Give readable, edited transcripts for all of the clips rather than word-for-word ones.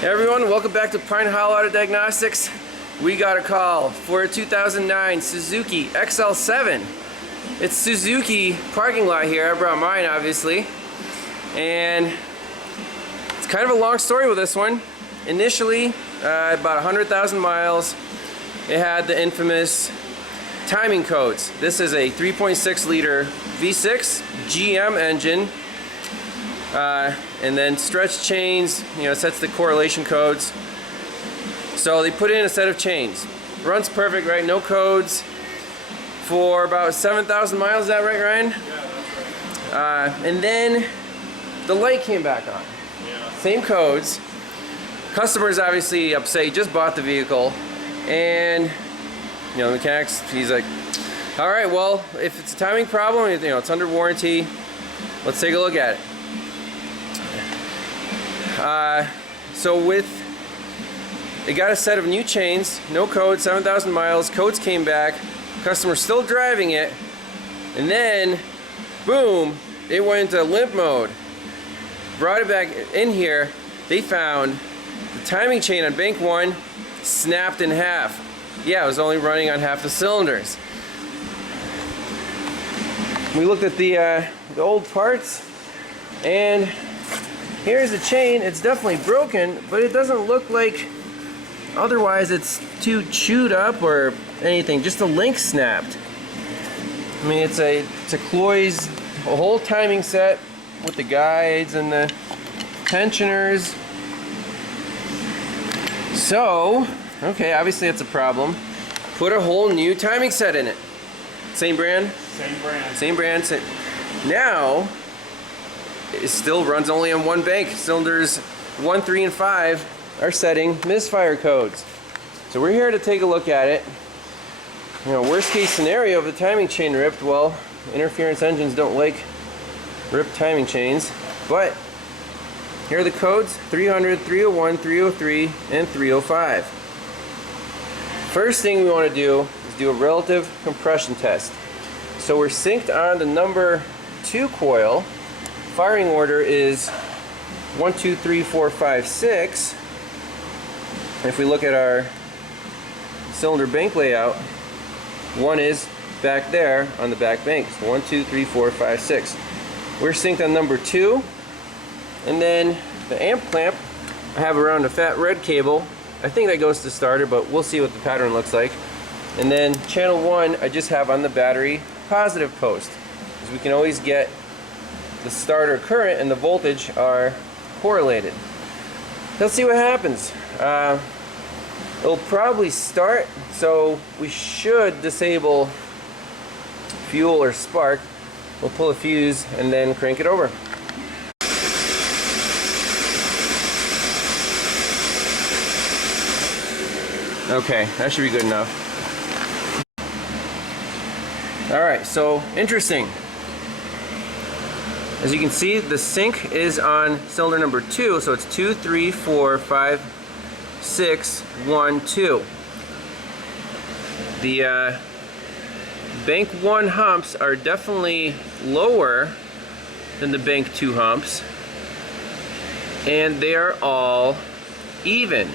Hey everyone, welcome back to Pine Hollow Auto Diagnostics. We got a call for a 2009 Suzuki XL-7. It's Suzuki parking lot here. I brought mine obviously. And it's kind of a long story with this one. Initially, about 100,000 miles. It had the infamous timing codes. This is a 3.6 liter V6 GM engine. And then stretch chains, sets the correlation codes. So they put in a set of chains. Runs perfect, right? No codes for about 7,000 miles. Is that right, Ryan? Yeah, that's right. And then the light came back on. Yeah. Same codes. Customer's obviously upset. He just bought the vehicle, and the mechanics. He's like, "All right, well, if it's a timing problem, it's under warranty. Let's take a look at it." So they got a set of new chains, no code, 7,000 miles, codes came back, customer's still driving it, and then, boom, it went into limp mode. Brought it back in here, they found the timing chain on bank 1 snapped in half. Yeah, it was only running on half the cylinders. We looked at the old parts, and here's the chain. It's definitely broken, but it doesn't look like otherwise it's too chewed up or anything. Just the link snapped. I mean, it's a Cloy's, a whole timing set with the guides and the tensioners. So, okay, obviously it's a problem. Put a whole new timing set in it. Same brand? Same brand. Same brand. Now, it still runs only on one bank. Cylinders 1, 3, and 5 are setting misfire codes. So we're here to take a look at it. Worst case scenario, if the timing chain ripped, well, interference engines don't like ripped timing chains. But here are the codes: 300, 301, 303, and 305. First thing we want to do is do a relative compression test. So we're synced on the number 2 coil. Firing order is 1, 2, 3, 4, 5, 6. And if we look at our cylinder bank layout, 1 is back there on the back bank. So 1, 2, 3, 4, 5, 6. We're synced on number 2. And then the amp clamp, I have around a fat red cable. I think that goes to starter, but we'll see what the pattern looks like. And then channel 1, I just have on the battery positive post, because we can always get the starter current and the voltage are correlated. Let's see what happens. It'll probably start, so we should disable fuel or spark. We'll pull a fuse and then crank it over. Okay, that should be good enough. Alright, so interesting. As you can see, the sync is on cylinder number 2, so it's 2, 3, 4, 5, 6, 1, 2. The bank 1 humps are definitely lower than the bank 2 humps, and they are all even.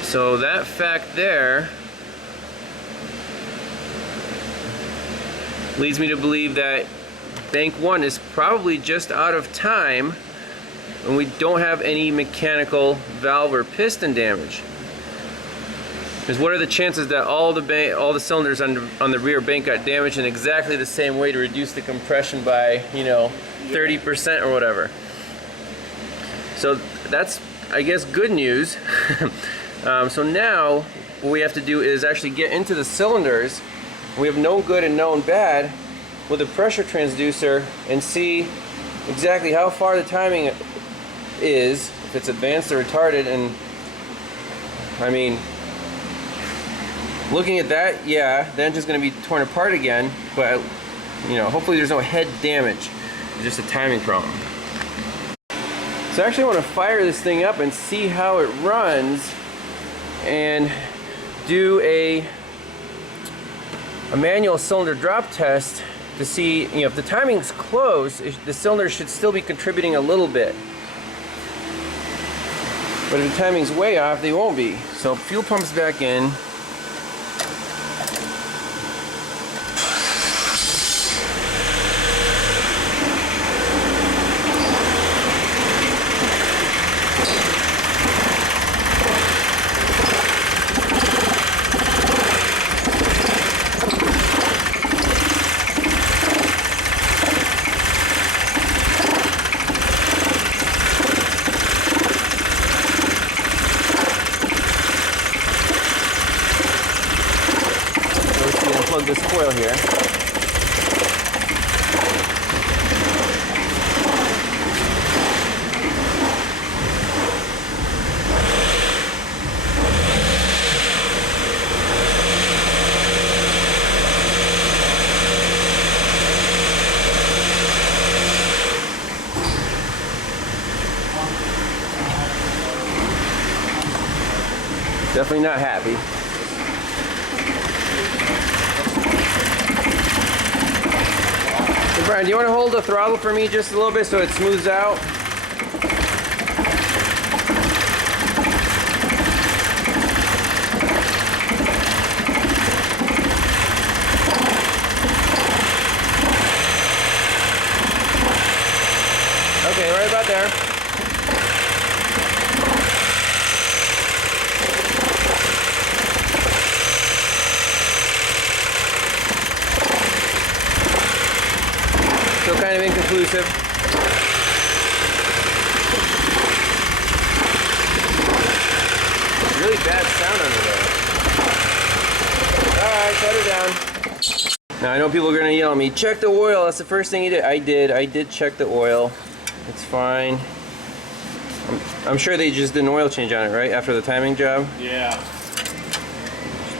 So that fact there leads me to believe that bank 1 is probably just out of time, and we don't have any mechanical valve or piston damage. Because what are the chances that all the cylinders on the rear bank got damaged in exactly the same way to reduce the compression by 30% or whatever? So that's, I guess, good news. So now what we have to do is actually get into the cylinders. We have known good and known bad with a pressure transducer and see exactly how far the timing is, if it's advanced or retarded. And I mean, looking at that, yeah, the engine's going to be torn apart again, but hopefully there's no head damage. It's just a timing problem. So I actually want to fire this thing up and see how it runs and do a manual cylinder drop test to see, if the timing's close, the cylinder should still be contributing a little bit. But if the timing's way off, they won't be. So fuel pumps back in. Plug this coil here. Definitely not happy. Brian, do you want to hold the throttle for me just a little bit so it smooths out? Okay, right about there. Still kind of inconclusive. Really bad sound under there. Alright, shut it down. Now I know people are going to yell at me, check the oil, that's the first thing you did. I did check the oil. It's fine. I'm sure they just did an oil change on it, right? After the timing job? Yeah.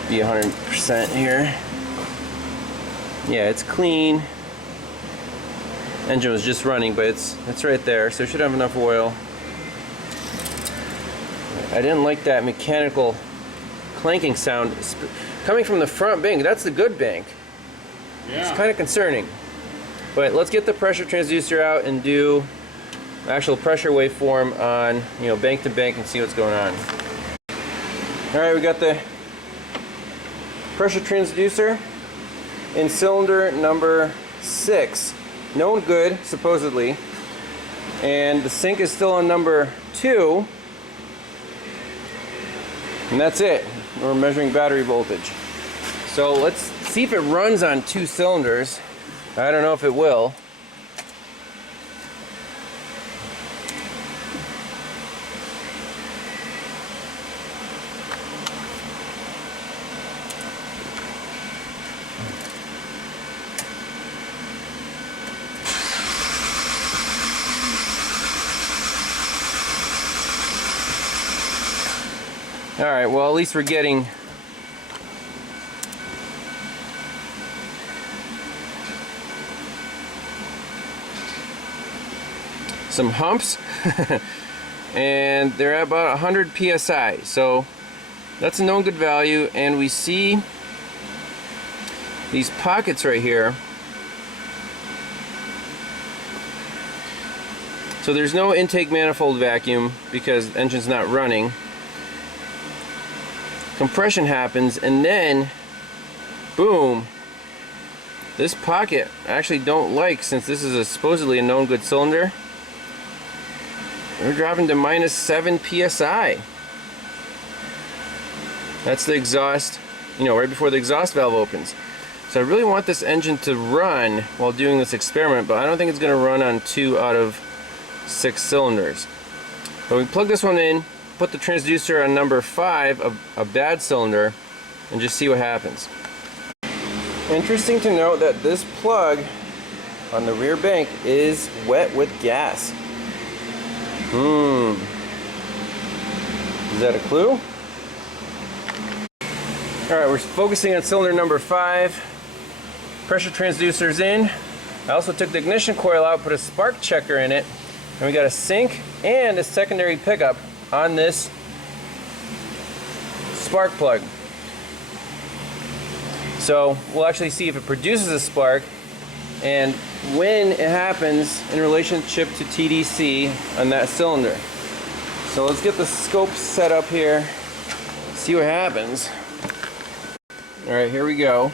Be 100% here. Yeah, it's clean. Engine was just running, but it's right there, so it should have enough oil. I didn't like that mechanical clanking sound coming from the front bank. That's the good bank. Yeah. It's kind of concerning. But let's get the pressure transducer out and do actual pressure waveform on, you know, bank to bank and see what's going on. All right, we got the pressure transducer in cylinder number 6. Known good, supposedly. And the sink is still on number 2. And that's it. We're measuring battery voltage. So let's see if it runs on 2 cylinders. I don't know if it will. All right, well, at least we're getting some humps and they're at about 100 psi, so that's a known good value. And we see these pockets right here, so there's no intake manifold vacuum because the engine's not running. Compression happens, and then boom, this pocket I actually don't like, since this is supposedly a known good cylinder. We're dropping to -7 psi. That's the exhaust, you know, right before the exhaust valve opens. So I really want this engine to run while doing this experiment, but I don't think it's going to run on 2 out of 6 cylinders. But we plug this one in, put the transducer on number 5, a bad cylinder, and just see what happens. Interesting to note that this plug on the rear bank is wet with gas. Is that a clue? Alright, we're focusing on cylinder number 5. Pressure transducer's in. I also took the ignition coil out, put a spark checker in it, and we got a sink and a secondary pickup on this spark plug. So we'll actually see if it produces a spark and when it happens in relationship to TDC on that cylinder. So let's get the scope set up here, see what happens. All right, here we go.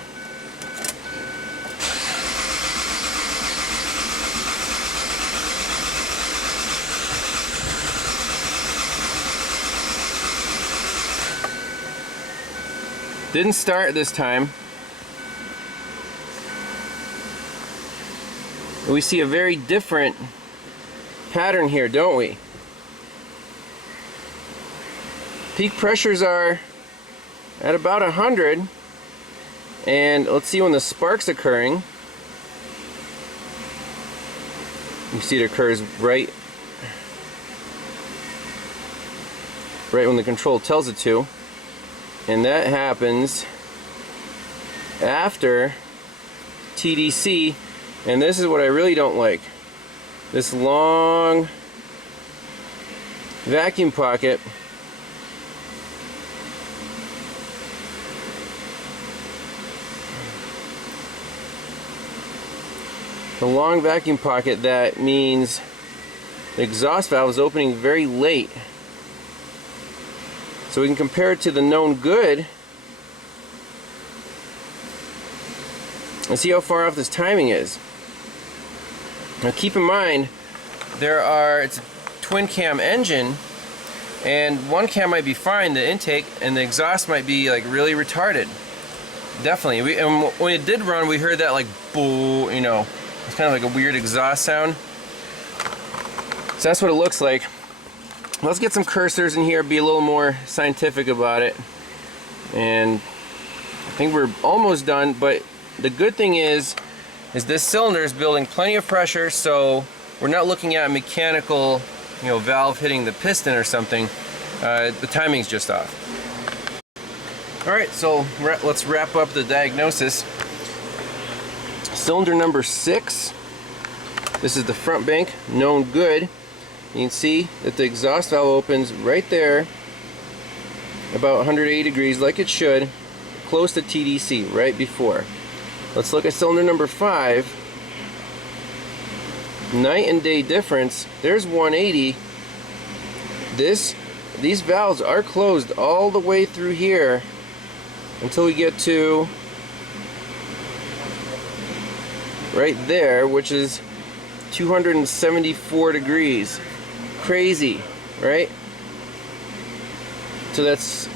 Didn't start this time. We see a very different pattern here, don't we? Peak pressures are at about 100, and let's see when the spark's occurring. You see it occurs right when the control tells it to. And that happens after TDC, and this is what I really don't like. This long vacuum pocket that means the exhaust valve is opening very late. So we can compare it to the known good and see how far off this timing is. Now keep in mind, it's a twin cam engine, and one cam might be fine, the intake, and the exhaust might be like really retarded. Definitely. And when it did run, we heard that like boo, you know, it's kind of like a weird exhaust sound. So that's what it looks like. Let's get some cursors in here, be a little more scientific about it. And I think we're almost done, but the good thing is this cylinder is building plenty of pressure, so we're not looking at a mechanical, you know, valve hitting the piston or something. The timing's just off. Alright, so let's wrap up the diagnosis. Cylinder number 6. This is the front bank, known good. You can see that the exhaust valve opens right there, about 180 degrees like it should, close to TDC, right before. Let's look at cylinder number 5. Night and day difference. There's 180. These valves are closed all the way through here until we get to right there, which is 274 degrees. Crazy, right? So that's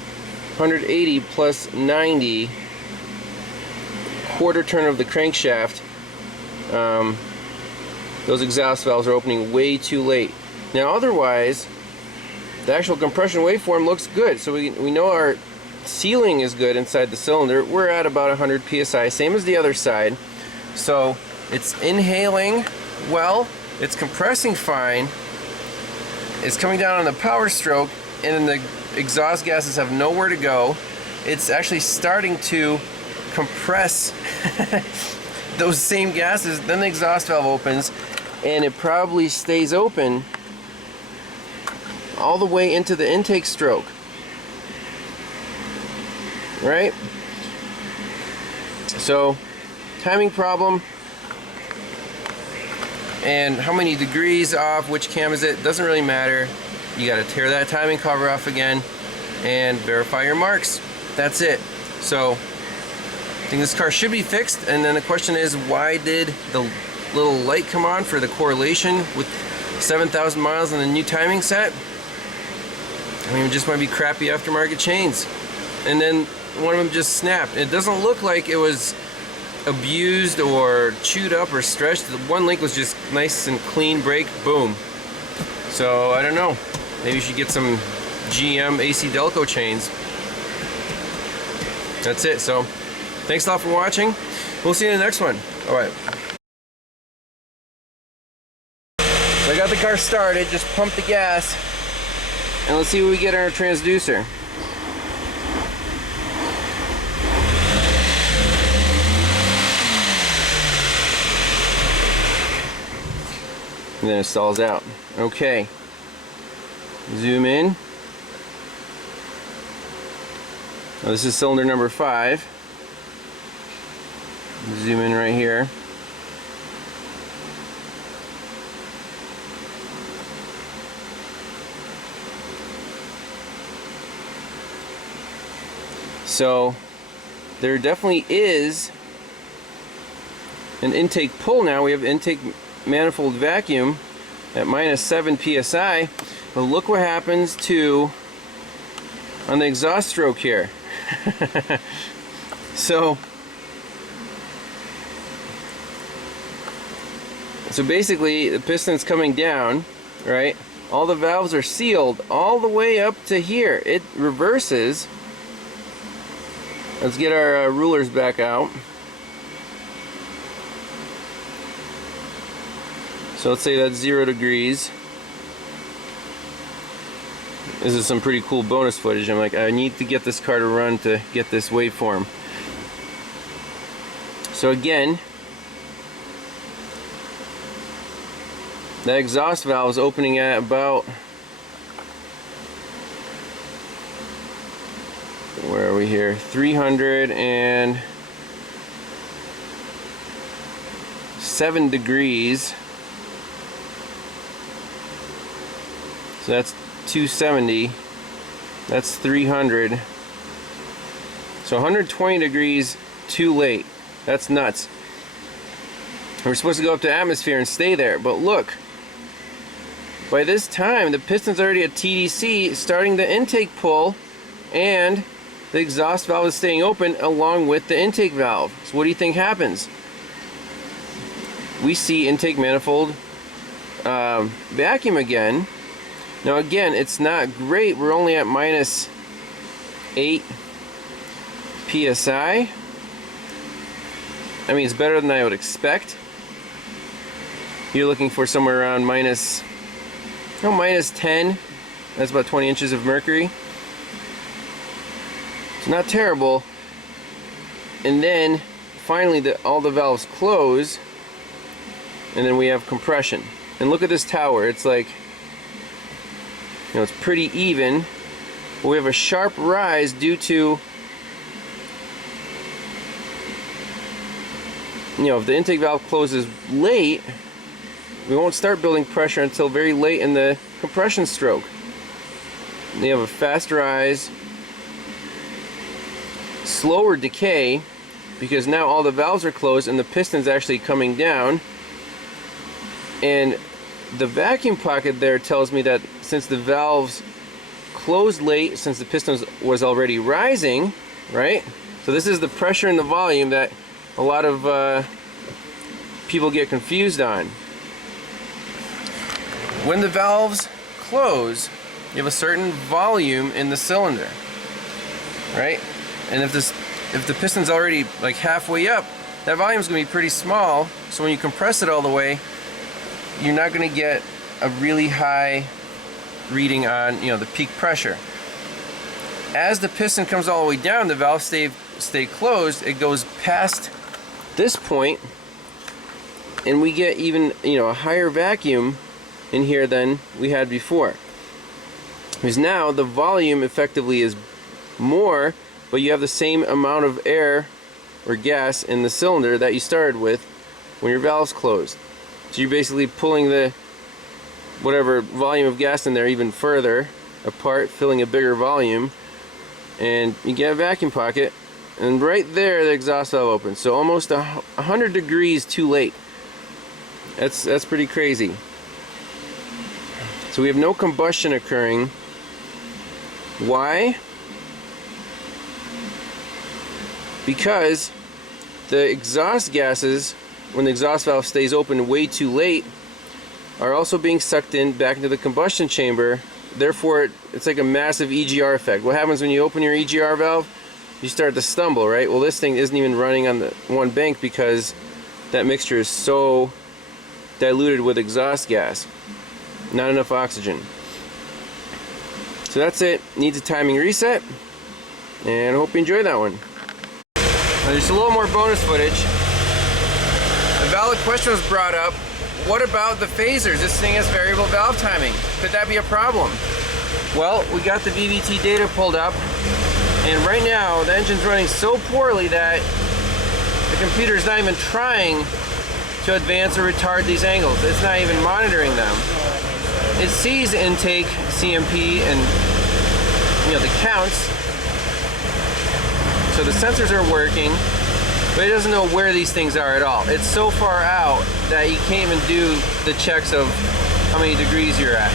180 plus 90, quarter turn of the crankshaft. Those exhaust valves are opening way too late. Now otherwise, the actual compression waveform looks good, so we know our sealing is good inside the cylinder. We're at about 100 psi, same as the other side. So it's inhaling well, it's compressing fine, it's coming down on the power stroke, and then the exhaust gases have nowhere to go. It's actually starting to compress those same gases. Then the exhaust valve opens, and it probably stays open all the way into the intake stroke, right? So timing problem, and how many degrees off, which cam is it, doesn't really matter. You got to tear that timing cover off again and verify your marks. That's it. So I think this car should be fixed, and then the question is, why did the little light come on for the correlation with 7,000 miles and the new timing set? I mean, it just might be crappy aftermarket chains. And then one of them just snapped. It doesn't look like it was abused or chewed up or stretched. The one link was just nice and clean break, boom. So I don't know, maybe you should get some GM AC Delco chains. That's it. So thanks a lot for watching. We'll see you in the next one. Alright, so I got the car started, just pumped the gas, and let's see what we get on our transducer. And then it stalls out. Okay. Zoom in. Now this is cylinder number 5. Zoom in right here. So there definitely is an intake pull now. We have intake manifold vacuum at -7 psi. But look what happens to on the exhaust stroke here. So basically the piston's coming down, right? All the valves are sealed all the way up to here. It reverses. Let's get our rulers back out. So let's say that's 0 degrees. This is some pretty cool bonus footage. I'm like, I need to get this car to run to get this waveform. So again, that exhaust valve is opening at about, where are we here? 307 degrees. So that's 270. That's 300. So 120 degrees too late. That's nuts. We're supposed to go up to atmosphere and stay there, but look. By this time, the piston's already at TDC, starting the intake pull, and the exhaust valve is staying open along with the intake valve. So what do you think happens? We see intake manifold vacuum again. Now again, it's not great. We're only at -8 psi. I mean, it's better than I would expect. You're looking for somewhere around -10. That's about 20 inches of mercury. It's not terrible. And then finally all the valves close, and then we have compression. And look at this tower. It's like, you know, it's pretty even, but we have a sharp rise due to, you know, if the intake valve closes late, we won't start building pressure until very late in the compression stroke. You have a fast rise, slower decay, because now all the valves are closed and the piston's actually coming down. And the vacuum pocket there tells me that since the valves closed late, since the piston was already rising, right? So this is the pressure and the volume that a lot of people get confused on. When the valves close, you have a certain volume in the cylinder, right? And if the piston's already like halfway up, that volume's going to be pretty small. So when you compress it all the way, you're not going to get a really high reading on, you know, the peak pressure. As the piston comes all the way down, the valves stay closed. It goes past this point, and we get even, you know, a higher vacuum in here than we had before. Because now the volume effectively is more, but you have the same amount of air or gas in the cylinder that you started with when your valves closed. So you're basically pulling the whatever volume of gas in there even further apart, filling a bigger volume, and you get a vacuum pocket, and right there the exhaust valve opens. So almost 100 degrees too late. That's pretty crazy. So we have no combustion occurring. Why? Because the exhaust gases, when the exhaust valve stays open way too late, are also being sucked in back into the combustion chamber. Therefore, it's like a massive EGR effect. What happens when you open your EGR valve? You start to stumble, right? Well, this thing isn't even running on the one bank because that mixture is so diluted with exhaust gas. Not enough oxygen. So that's it. Needs a timing reset. And I hope you enjoy that one. Now, just a little more bonus footage. A valid question was brought up. What about the phasers? This thing has variable valve timing. Could that be a problem? Well, we got the VVT data pulled up, and right now the engine's running so poorly that the computer is not even trying to advance or retard these angles. It's not even monitoring them. It sees intake, CMP, and, you know, the counts, So the sensors are working, but it doesn't know where these things are at all. It's so far out that you can't even do the checks of how many degrees you're at.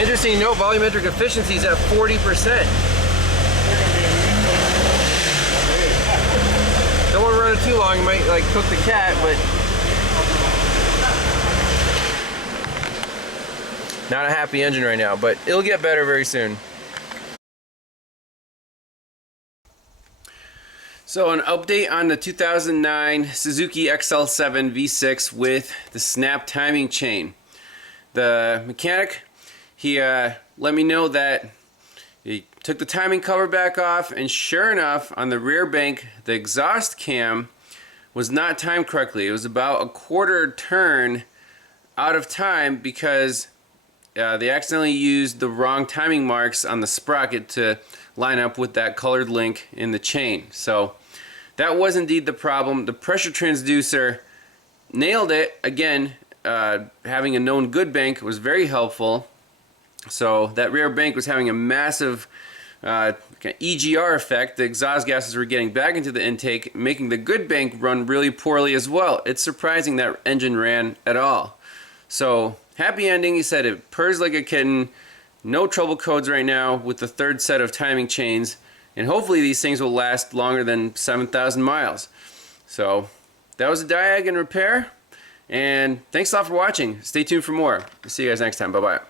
Interesting note, volumetric efficiency is at 40%. Don't want to run it too long, you might like cook the cat, but not a happy engine right now, but it'll get better very soon. So an update on the 2009 Suzuki XL-7 V6 with the snap timing chain. The mechanic, he let me know that he took the timing cover back off, and sure enough, on the rear bank, the exhaust cam was not timed correctly. It was about a quarter turn out of time because they accidentally used the wrong timing marks on the sprocket to line up with that colored link in the chain. So that was indeed the problem. The pressure transducer nailed it. Again, having a known good bank was very helpful. So that rear bank was having a massive EGR effect. The exhaust gases were getting back into the intake, making the good bank run really poorly as well. It's surprising that engine ran at all. So happy ending. He said it purrs like a kitten. No trouble codes right now with the third set of timing chains, and hopefully these things will last longer than 7,000 miles. So that was a Diag and repair, and thanks a lot for watching. Stay tuned for more. See you guys next time. Bye bye.